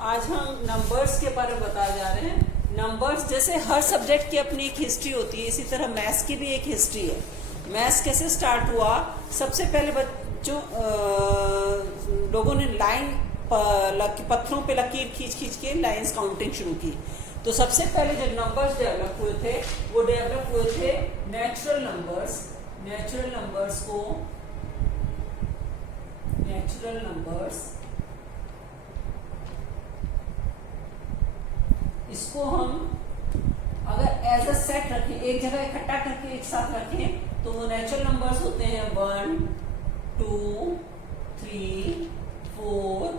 आज हम नंबर्स के बारे में बताए जा रहे हैं। नंबर्स जैसे हर सब्जेक्ट की अपनी एक हिस्ट्री होती है, इसी तरह मैथ्स की भी एक हिस्ट्री है। मैथ्स कैसे स्टार्ट हुआ? सबसे पहले बच्चों लोगों ने लाइन पत्थरों पे लकीर खींच खींच के लाइंस काउंटिंग शुरू की। तो सबसे पहले जो नंबर्स डेवलप हुए थे वो डेवलप हुए थे नेचुरल नंबर्स। नेचुरल नंबर्स इसको हम अगर एज अ सेट रखें, एक जगह इकट्ठा करके एक साथ रखें, तो वो नेचुरल नंबर्स होते हैं 1 2 3 4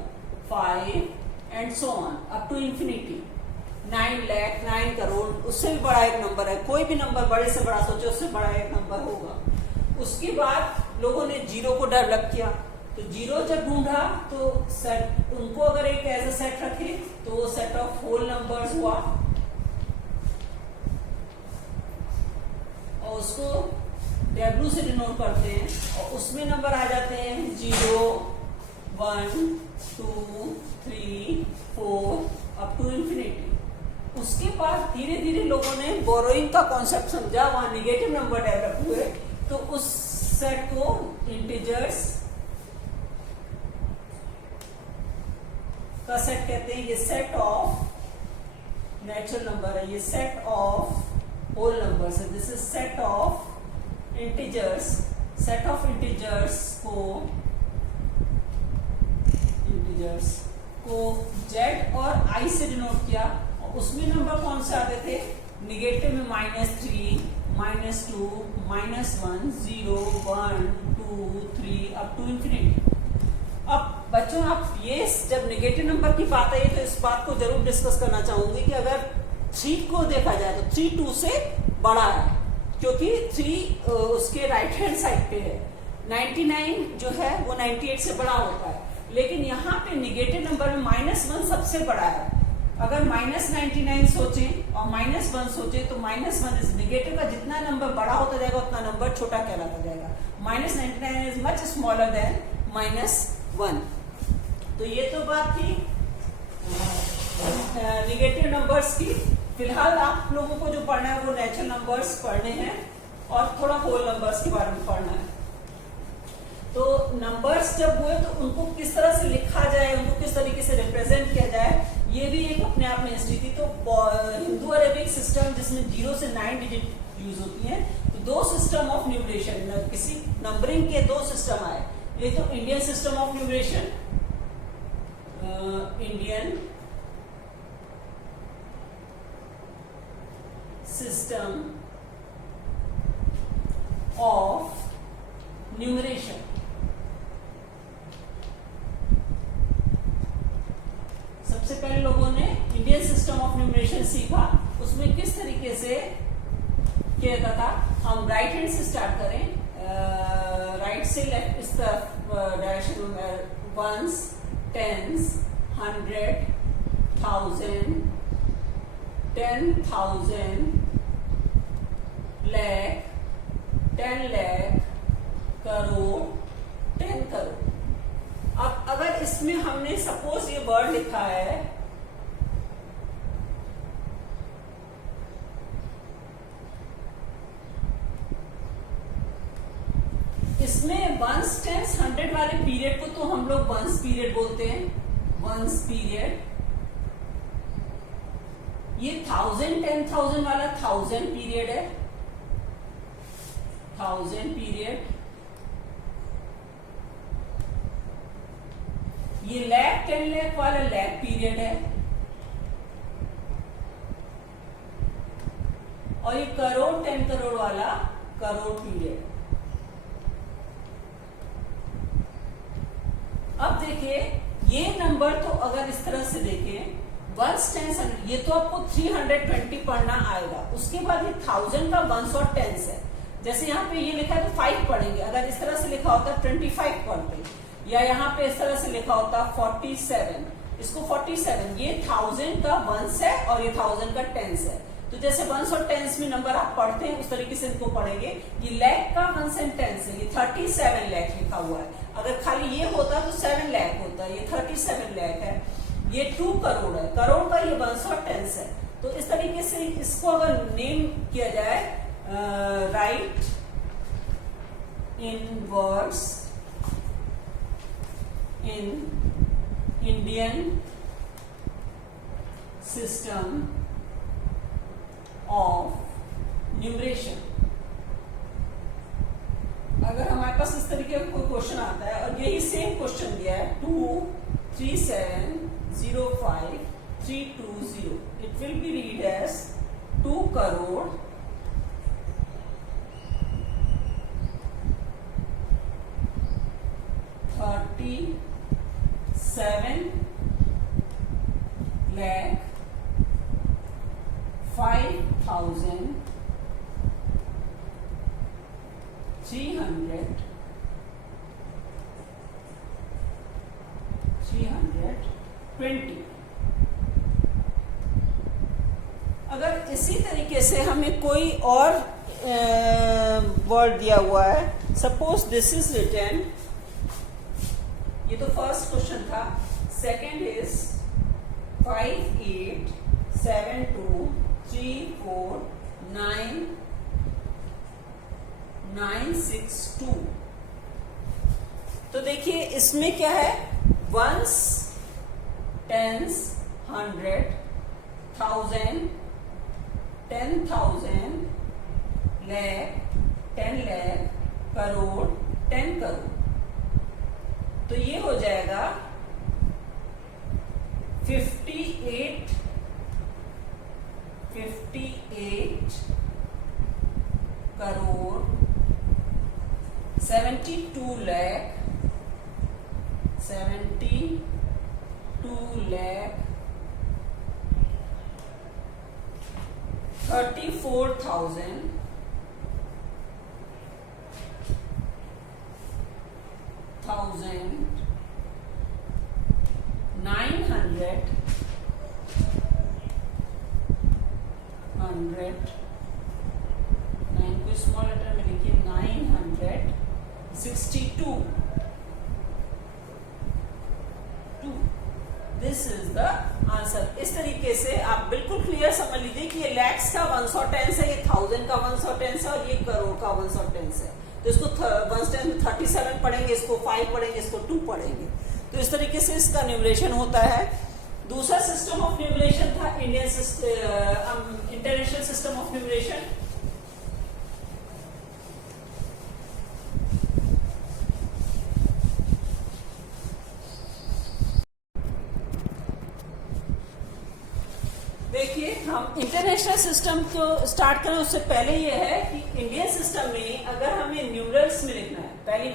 5 and so on up to infinity. 9 lakh, 9 crore, उससे भी बड़ा एक नंबर है। कोई भी नंबर बड़े से बड़ा सोचे उससे बड़ा एक नंबर होगा। उसके बाद लोगों ने जीरो को डेवलप किया। तो जीरो जब ढूंढा तो सेट, उनको अगर एक एज अ सेट रखे तो वो सेट ऑफ होल नंबर्स हुआ, और उसको W से डिनोट करते हैं, और उसमें नंबर आ जाते हैं 0 1 2 3 4 अप टू इंफिनिटी। उसके बाद धीरे धीरे लोगों ने बोरोइंग का कॉन्सेप्ट समझा, वहां निगेटिव नंबर डेवलप हुए, तो उस सेट को इंटीजर्स का सेट कहते हैं। ये सेट ऑफ नेचुरल नंबर है, ये सेट ऑफ होल नंबर्स है। This is set of integers. Set of integers को Z और I से डिनोट किया, और उसमें नंबर कौन से आते थे? निगेटिव में -3 -2 -1 0 1 2 3 अप टू इंफिनिटी। अब बच्चों, आप ये जब नेगेटिव नंबर की बात आई तो इस बात को जरूर डिस्कस करना चाहूंगी कि अगर 3 को देखा जाए तो 3 2 से बड़ा है, क्योंकि 3 उसके राइट हैंड साइड पे है। 99 जो है वो 98 से बड़ा होता है, लेकिन यहाँ पे निगेटिव नंबर में -1 सबसे बड़ा है। अगर -99 सोचें और -1 सोचें तो -1 इज निगेटिव का जितना नंबर बड़ा होता जाएगा उतना नंबर छोटा कहलाता जाएगा। -99 इज मच स्मॉलर देन -1। तो ये तो बात थी निगेटिव नंबर्स की। फिलहाल आप लोगों को जो पढ़ना है वो नेचुरल नंबर्स पढ़ने हैं और थोड़ा होल नंबर्स के बारे में पढ़ना है। तो नंबर्स जब हुए तो उनको किस तरह से लिखा जाए, उनको किस तरीके से रिप्रेजेंट किया जाए, ये भी एक अपने आप में हिस्ट्री थी। तो हिंदू अरेबिक सिस्टम जिसमें 0 से 9 डिजिट यूज होती है, तो 2 सिस्टम ऑफ न्यूमरेशन, किसी नंबरिंग के 2 सिस्टम आए। एक तो Indian system of numeration, Indian system of numeration. सबसे पहले लोगों ने इंडियन सिस्टम ऑफ न्यूमरेशन सीखा। उसमें किस तरीके से किया जाता था? हम राइट हैंड से स्टार्ट करें, राइट से लेफ्ट इस तरफ डायरेक्शन में, वंस, टेंस, 100, 1000, 10,000, लाख, 10 लाख, करोड़, 10 करोड़। अब अगर इसमें हमने सपोज ये वर्ड लिखा है, इसमें वंस, टेंस, 100 वाले पीरियड को तो हम लोग वंस पीरियड बोलते हैं, वंस पीरियड। ये 1000, 10,000 वाला 1000 पीरियड है, 1000 पीरियड। ये लाख, 10 लाख वाला लाख पीरियड है, और ये करोड़, 10 करोड़ वाला करोड़ पीरियड। अब देखिए ये नंबर तो अगर इस तरह से देखें, वंस, टेंस, 100, ये तो आपको 320 पढ़ना आएगा। उसके बाद ये 1000 का वंस और टेंस है। जैसे यहाँ पे ये लिखा है तो 5 पढ़ेंगे। अगर इस तरह से लिखा होता 25 पढ़ते, या यहाँ पे इस तरह से लिखा होता 47, इसको 47। ये 1000 का वंस है और ये 1000 का टेंस है। तो जैसे वंस और टेंस में नंबर आप पढ़ते हैं उस तरीके से इनको पढ़ेंगे। ये लाख का वंस एंड टेंस है, ये 37 लाख लिखा हुआ है। अगर खाली ये होता तो 7 लाख होता, ये 37 लाख है। ये 2 करोड़ है, करोड़ का ये 100 टेंस है। तो इस तरीके से इसको अगर नेम किया जाए, right in words in Indian system of numeration. अगर हमारे पास इस तरीके का कोई क्वेश्चन आता है और यही सेम क्वेश्चन दिया है 23705,320, it will be read as 2 crore 37 lakh 5,320। अगर इसी तरीके से हमें कोई और वर्ड दिया हुआ है, सपोज दिस इज रिटन, ये तो फर्स्ट क्वेश्चन था, सेकेंड इज 5872349962। तो देखिए इसमें क्या है, ones, tens, 100, 1000, 10,000, lakh, 10 lakh, crore, 10 crore. तो ये हो जाएगा 58 करोड़ 72 lakh 34,000 900 9 को स्मॉल लेटर में लिखिए 962। This is the answer. इस तरीके से आप बिल्कुल क्लियर समझ लीजिए कि ये लैक्स का 100 टेंस है, ये 1000 का 100 टेंस है और ये करोड़ का 100 टेंस है। तो इसको 1 टेंस में 37 पढ़ेंगे, इसको 5 पढ़ेंगे, इसको 2 पढ़ेंगे। तो इस तरीके से इसका न्यूमरेशन होता है। दूसरा सिस्टम ऑफ न्यूमरेशन था इंटरनेशनल सिस्टम ऑफ न्यूमरेशन। देखिए हम इंटरनेशनल सिस्टम को स्टार्ट करें उससे पहले ये है कि इंडियन सिस्टम में अगर हमें न्यूमरल्स में लिखना है, पहली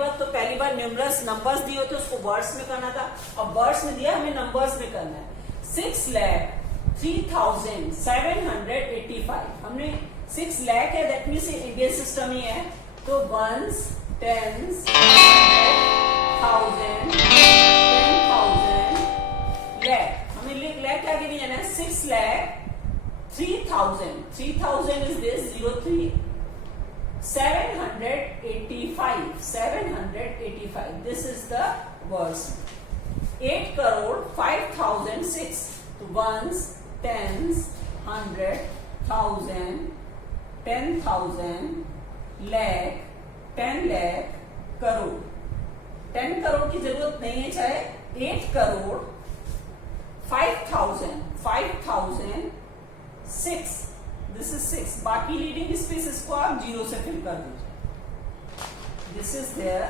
बार न्यूमरल्स नंबर्स दिए होते उसको वर्ड्स में करना था, और वर्ड्स में दिया हमें नंबर्स में करना है। 6,03,785 हमने 6 लाख है, दैट मीन्स इंडियन सिस्टम ही है। तो वंस, टेंस, 100,000, 10,000, लाख, हमें लाख के आगे नहीं जाना है। 6,03,000, 3,000 is this 03, 785, this is the words। 8 crore 5,006, तो ones, tens, 100, 1000, 10,000, lakh, 10 lakh, crore. 10 crore की जरूरत नहीं है, चाहे 8 करोड़ 5,006, दिस इज 6। बाकी लीडिंग स्पेसेस को आप 0 से फिल कर दीजिए। This is there,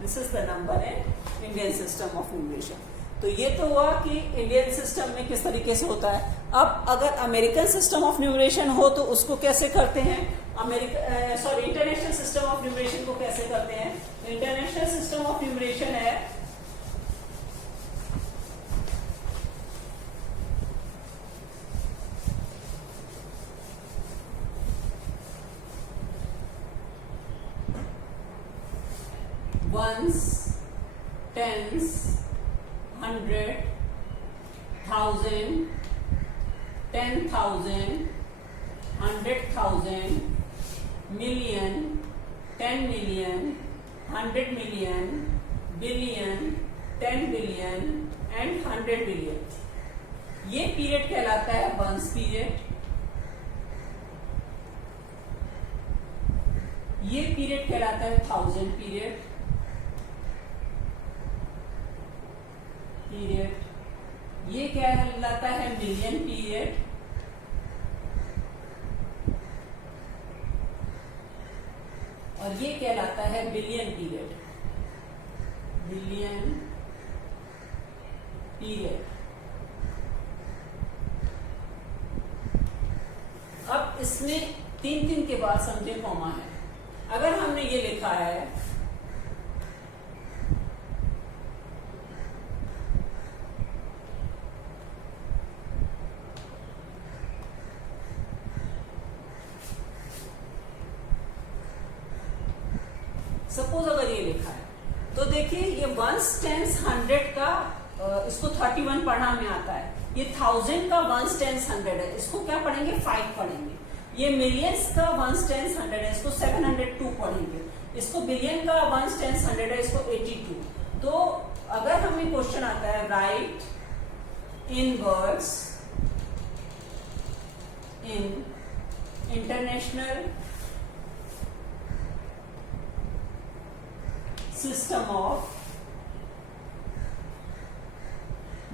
this is the number in Indian system of numeration. तो ये तो हुआ कि इंडियन सिस्टम में किस तरीके से होता है। अब अगर अमेरिकन सिस्टम ऑफ न्यूमरेशन हो तो उसको कैसे करते हैं, इंटरनेशनल सिस्टम ऑफ न्यूमरेशन को कैसे करते हैं। इंटरनेशनल सिस्टम ऑफ न्यूमरेशन है ones, tens, 100, 1000, 10,000, 100,000, million, 10 million, 100 million, billion, 10 billion, and 100 billion. ये पीरियड कहलाता है वंस पीरियड। ये पीरियड कहलाता है 1000 पीरियड। ये कहलाता है मिलियन पीरियड। और ये कहलाता है बिलियन पीरियड। Billion period. अब इसमें 3 के बाद समझे कॉमा है। अगर हमने ये लिखा है सपोज, अगर ये लिखा है तो देखिए ये वंस टेंस 100 का इसको 31 पढ़ना में आता है। ये 1000 का वंस टेंस 100 है, इसको क्या पढ़ेंगे 5 पढ़ेंगे। ये मिलियंस का वंस टेंस 100 है, इसको 702 पढ़ेंगे। इसको बिलियन का वंस टेंस 100 है, इसको 82। तो अगर हमें क्वेश्चन आता है right in words in international system of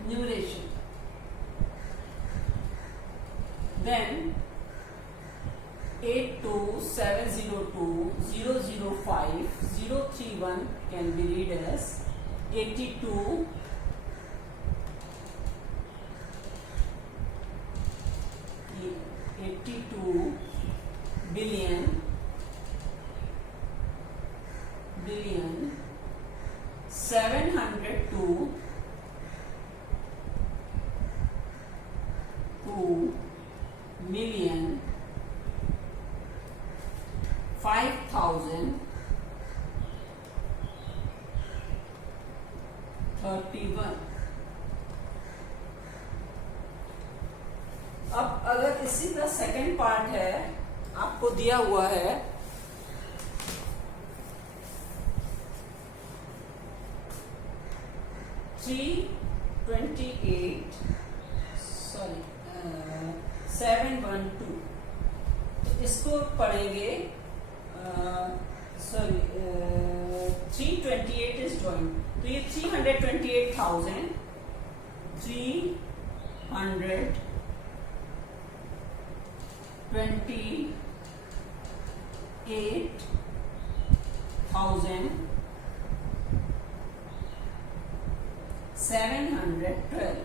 numeration, then 82702005031 can be read as 82 billion 702 million 5031। अब अगर इसी का सेकंड पार्ट है, आपको दिया हुआ है 712, तो इसको पढ़ेंगे 328 इज जॉइंट, तो ये 328,000 712।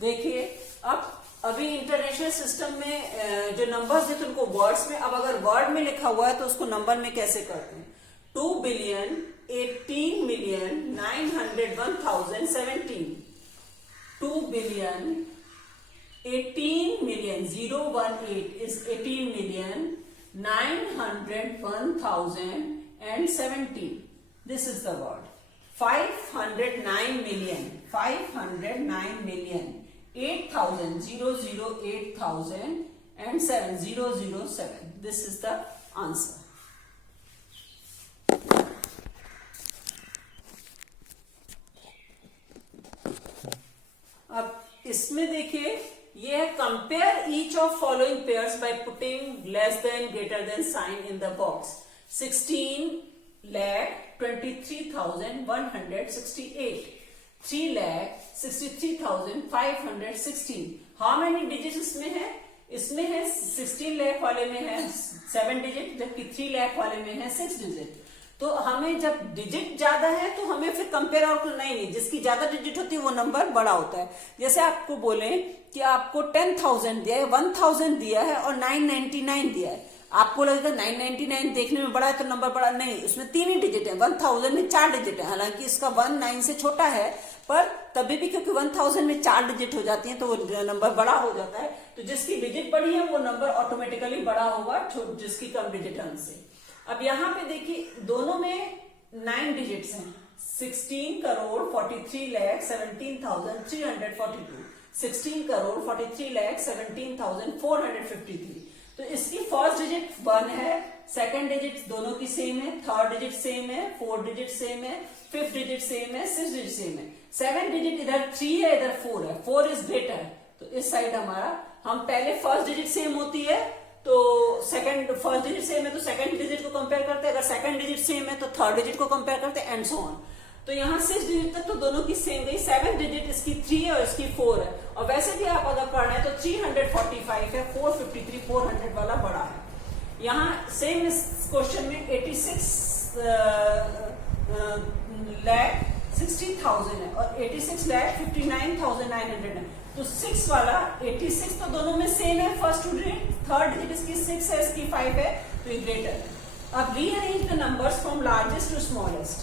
देखिए अभी इंटरनेशनल सिस्टम में जो नंबर्स थे उनको वर्ड्स में, अब अगर वर्ड में लिखा हुआ है तो उसको नंबर में कैसे करते हैं। 2,18,901,017, 2,18,018 is 18,901,017. This is the word. 509 million 8,000 007. This is the answer. अब इसमें देखिए ये है compare each of following pairs by putting less than greater than sign in the box. 16,23,168, 3,63,516। How many digit इसमें है? इसमें है 16 लाख वाले में है 7 डिजिट, जबकि 3 लाख वाले में है 6 डिजिट। तो हमें जब डिजिट ज्यादा है तो हमें फिर कंपेयर और नहीं, जिसकी ज्यादा डिजिट होती है वो नंबर बड़ा होता है। जैसे आपको बोले कि आपको 10,000 दिया है, 1,000 दिया है और 999 दिया है, आपको लगेगा 999 देखने में बड़ा है तो नंबर बड़ा नहीं, उसमें 3 ही डिजिट है। 1000 में 4 डिजिट है, हालांकि इसका 19 से छोटा है, पर तभी भी क्योंकि 1000 में 4 डिजिट हो जाती है तो वो नंबर बड़ा हो जाता है। तो जिसकी डिजिट बड़ी है वो नंबर ऑटोमेटिकली बड़ा होगा जिसकी कम डिजिट है उनसे। अब यहाँ पे देखिए दोनों में 9 डिजिट्स हैं, 16,43,17,342, 16,43,17,453। तो इसकी फर्स्ट डिजिट 1 है, सेकंड डिजिट दोनों की सेम है, थर्ड डिजिट सेम है, फोर्थ डिजिट सेम है, फिफ्थ डिजिट सेम है, सिक्स डिजिट सेम है, सेवन डिजिट इधर 3 है, इधर 4 है, 4 इज ग्रेटर। तो इस साइड हमारा हम पहले फर्स्ट डिजिट सेम होती है तो फर्स्ट डिजिट सेम है तो सेकंड डिजिट को कंपेयर करते हैं, अगर सेकंड डिजिट सेम है तो थर्ड डिजिट को कंपेयर करते हैं, एंड सो ऑन। तो यहाँ 6 डिजिट तक तो दोनों की सेम गई, 7 डिजिट इसकी 3 है और इसकी 4 है, और वैसे भी आप अगर पढ़ रहे हैं तो 345 है, 453 400 वाला बड़ा है। यहाँ सेम इस क्वेश्चन में 86,60,000 है और 86,59,900 है, तो 6 वाला 86 तो दोनों में सेम है, फर्स्ट डिजिट, थर्ड डिजिट इसकी 6 है, इसकी 5 है, तो ये ग्रेटर है। अब rearrange the numbers from largest to smallest.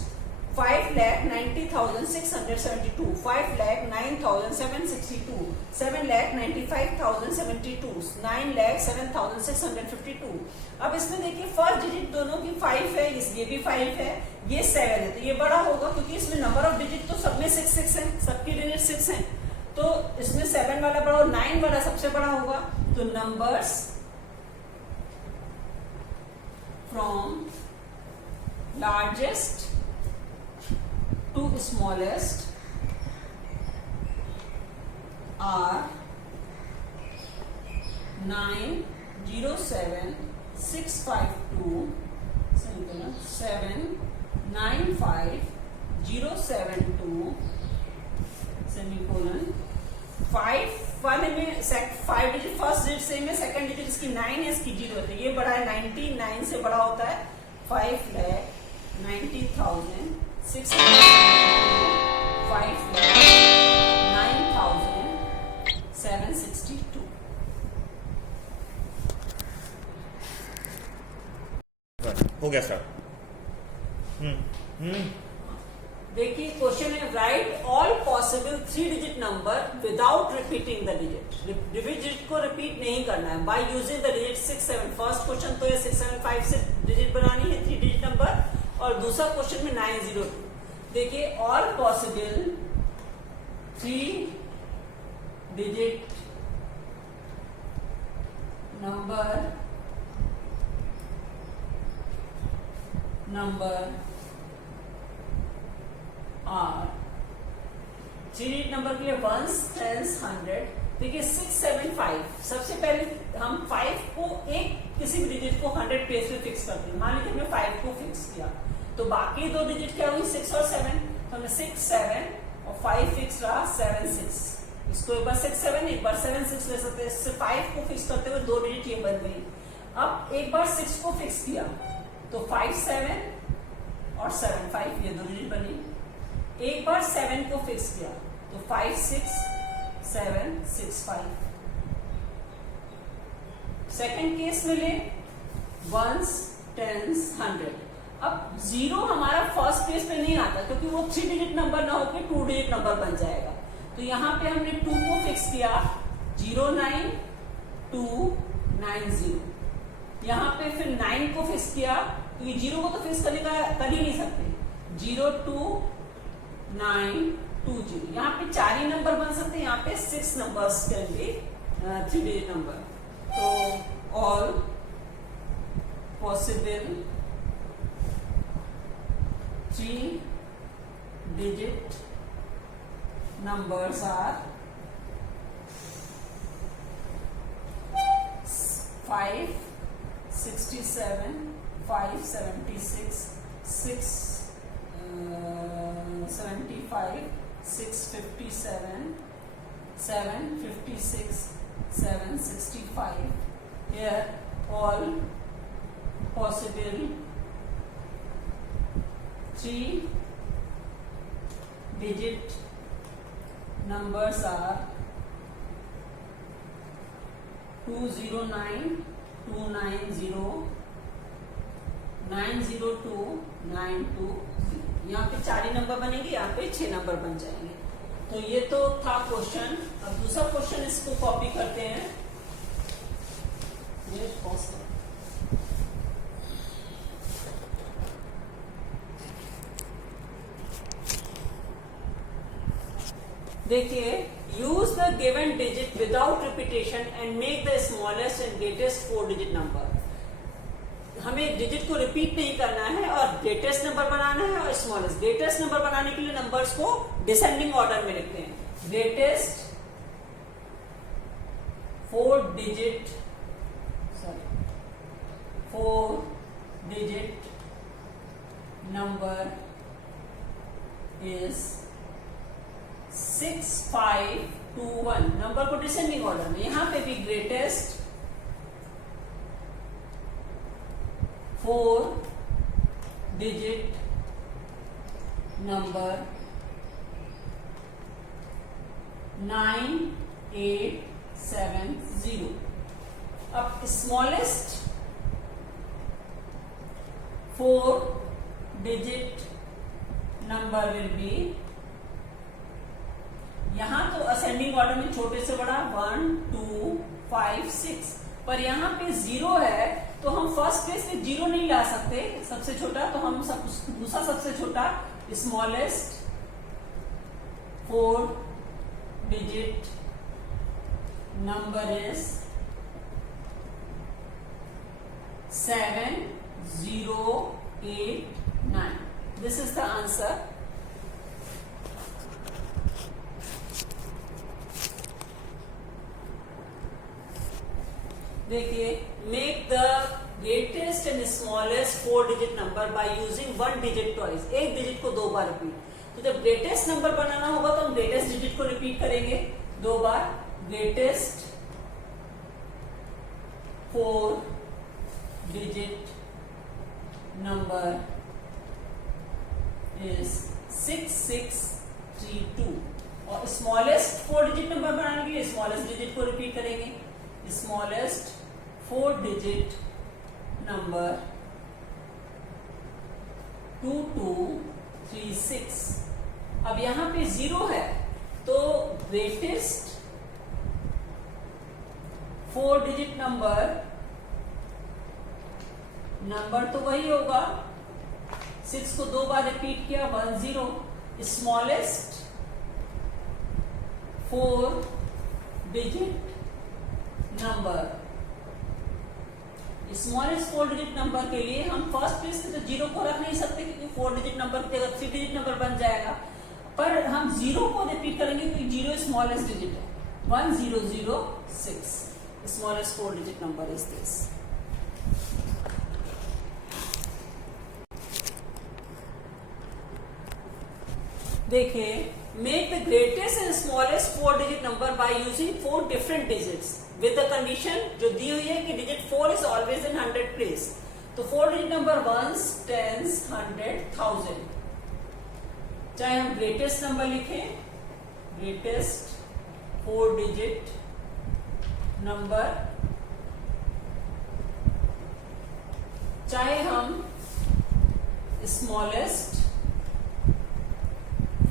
5,90,672, 5,09,762, 7,95,072, 9,07,652। अब इसमें देखिए फर्स्ट डिजिट दोनों की 5 है, ये भी 5 है, ये 7 है, तो ये बड़ा होगा क्योंकि इसमें नंबर ऑफ डिजिट तो सब में 6 है, सबकी डिजिट 6 है, तो इसमें 7 वाला बड़ा और 9 वाला सबसे बड़ा होगा। तो numbers from largest to smallest are 9,07,652, 7,95,072, semicolon 5 1 में 5 डिजिट फर्स्ट डिजिट सेम है, सेकंड डिजिट इसकी 9 है, इसकी 0 है, तो ये बड़ा है 99 से बड़ा होता है 5,90,662, 5,09,762। हो गया सर। देखिए क्वेश्चन है, right all possible 3 digit number without repeating the digit. Digit को रिपीट नहीं करना है, by using the digit 6 7। First question तो ये 6 7 5 से डिजिट बनानी है 3 डिजिट नंबर, और दूसरा क्वेश्चन में 902। देखिए all possible 3 digit number are 3 digit number के लिए 1s 10s 100। देखिए 6 7 5, सबसे पहले हम 5 को एक किसी भी डिजिट को 100 प्लेस पे फिक्स करते हैं। मान लीजिए हमने 5 को फिक्स किया तो बाकी दो डिजिट क्या हुई 6 और 7, तो हमने 6 7 और 5 फिक्स रहा 7 6। इसको एक बार 6 7 एक बार 7 6 ले सकते हैं, इससे 5 को फिक्स करते हुए दो डिजिट ये बन गई। अब एक बार 6 को फिक्स किया तो 5 7 और 7 5 ये दो डिजिट बनी। एक बार 7 को फिक्स किया तो 5 6 7 6 5। सेकेंड केस में ले 1s 10s 100। अब 0 हमारा फर्स्ट केस पे नहीं आता क्योंकि वो 3 डिजिट नंबर ना होकर 2 डिजिट नंबर बन जाएगा, तो यहाँ पे हमने 2 को फिक्स किया 0 9 2 9 0। यहाँ पे फिर 9 को फिक्स किया, तो ये 0 को तो फिक्स करने का कर ही नहीं सकते, 0 2 9 2 0। यहाँ पे 4 ही नंबर बन सकते हैं, यहाँ पे 6 numbers can be 3 digit number. तो all possible 3 digit numbers are 5 67 5 76 6 75 6 57 7 56 7 65. Here all possible 3 digit numbers are 209 290 902 920। यहाँ पे 4 ही नंबर बनेंगे, यहाँ पे 6 नंबर बन जाएंगे। तो ये तो था क्वेश्चन। अब दूसरा क्वेश्चन इसको कॉपी करते हैं। ये पॉज करो। देखिए, use the given digit without repetition and make the smallest and greatest 4 digit number. हमें डिजिट को रिपीट नहीं करना है और ग्रेटेस्ट नंबर बनाना है और स्मॉलेस्ट। ग्रेटेस्ट नंबर बनाने के लिए नंबर्स को डिसेंडिंग ऑर्डर में लिखते हैं। Greatest 4 digit number is 6521। Number को डिसेंडिंग ऑर्डर में, यहां पे भी ग्रेटेस्ट 4 डिजिट नंबर 9870। अब smallest 4 digit number will be, यहां तो असेंडिंग ऑर्डर में छोटे से बड़ा 1 2 5 6, पर यहां पे 0 है तो हम फर्स्ट प्लेस पे 0 नहीं ला सकते, सबसे छोटा, तो हम दूसरा सबसे छोटा smallest 4 digit number is 7089। This is the answer. देखिए, make the greatest and smallest 4 digit number by using 1 digit twice. एक डिजिट को 2 बार रिपीट। तो जब ग्रेटेस्ट नंबर बनाना होगा तो हम ग्रेटेस्ट डिजिट को रिपीट करेंगे 2 बार। Greatest 4 digit number is 6632। और स्मॉलेस्ट 4 डिजिट नंबर बनाने के लिए स्मॉलेस्ट डिजिट को रिपीट करेंगे। Smallest 4 digit number 2236। अब यहां पे 0 है तो ग्रेटेस्ट 4 डिजिट नंबर तो वही होगा, 6 को 2 बार रिपीट किया 10। Smallest 4 digit number, smallest 4 digit number के लिए हम फर्स्ट प्लेस पे तो 0 को रख नहीं सकते क्योंकि 4 डिजिट नंबर की जगह 3 डिजिट नंबर बन जाएगा, पर हम 0 को रिपीट करेंगे क्योंकि 0 स्मॉलेस्ट डिजिट है। 1006 smallest 4 digit number is this. देखिए, make the greatest and smallest 4 digit number by using 4 different digits with the condition जो दी हुई है कि digit 4 is always in 100 place. तो 4 डिजिट नंबर 1s 10s 100 1000। चाहे हम ग्रेटेस्ट नंबर लिखें, ग्रेटेस्ट 4 डिजिट नंबर, चाहे हम स्मॉलेस्ट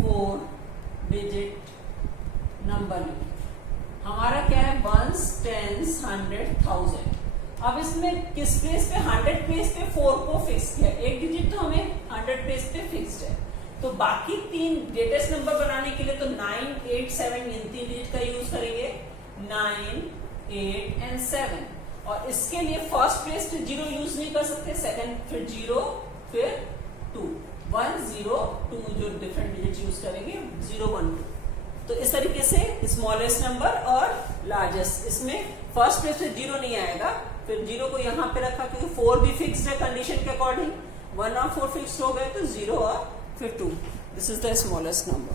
4 डिजिट नंबर लिखें। हमारा क्या है 1s 10s 100 1000। अब इसमें किस प्लेस पे, 100 प्लेस पे 4 को फिक्स किया, एक डिजिट तो हमें 100 प्लेस पे फिक्स्ड है। तो बाकी 3 ग्रेटेस्ट नंबर बनाने के लिए तो 9 8 7 इन 3 डिजिट का यूज करेंगे, 9 8 एंड 7। और इसके लिए फर्स्ट प्लेस पे 0 यूज नहीं कर सकते, सेकंड फिर 0 फिर 2, 1 0 2 जो डिफरेंट डिजिट यूज करेंगे 0 1 2। तो इस तरीके से स्मॉलेस्ट नंबर और लार्जेस्ट, इसमें फर्स्ट प्लेस पे 0 नहीं आएगा, फिर 0 को यहां पे रखा क्योंकि 4 भी फिक्स्ड है कंडीशन के अकॉर्डिंग, 1 और 4 फिक्स्ड हो गए तो 0 और फिर 2। This is the smallest number.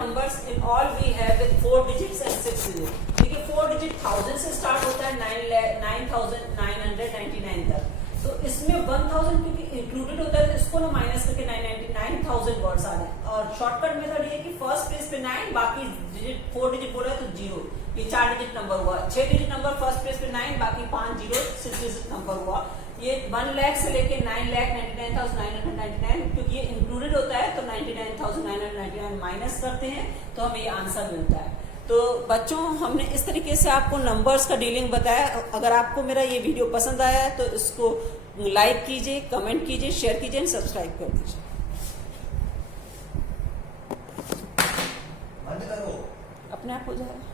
Numbers in all we have with 4 digits and 6 digit. देखिए 4 डिजिट 1000 से स्टार्ट होता है 9999 तक। तो इसमें 1000 क्योंकि इंक्लूडेड होता है तो इसको ना माइनस करके 99,000 वर्ड्स आ रहे हैं। और शॉर्टकट मेथड ये कि फर्स्ट प्लेस पे 9, बाकी डिजिट 4 डिजिट बोला है तो 0, ये 4 डिजिट नंबर हुआ। 6 डिजिट नंबर फर्स्ट प्लेस पे 9, बाकी 5 0 6 डिजिट नंबर हुआ। ये 1 लाख से लेके 9,99,999, क्योंकि ये इंक्लूडेड होता है तो 99,999 माइनस करते हैं तो हमें ये आंसर मिलता है। तो बच्चों, हमने इस तरीके से आपको नंबर्स का डीलिंग बताया। अगर आपको मेरा ये वीडियो पसंद आया है तो इसको लाइक कीजिए, कमेंट कीजिए, शेयर कीजिए एंड सब्सक्राइब कर दीजिए। अपने आप हो जाएगा।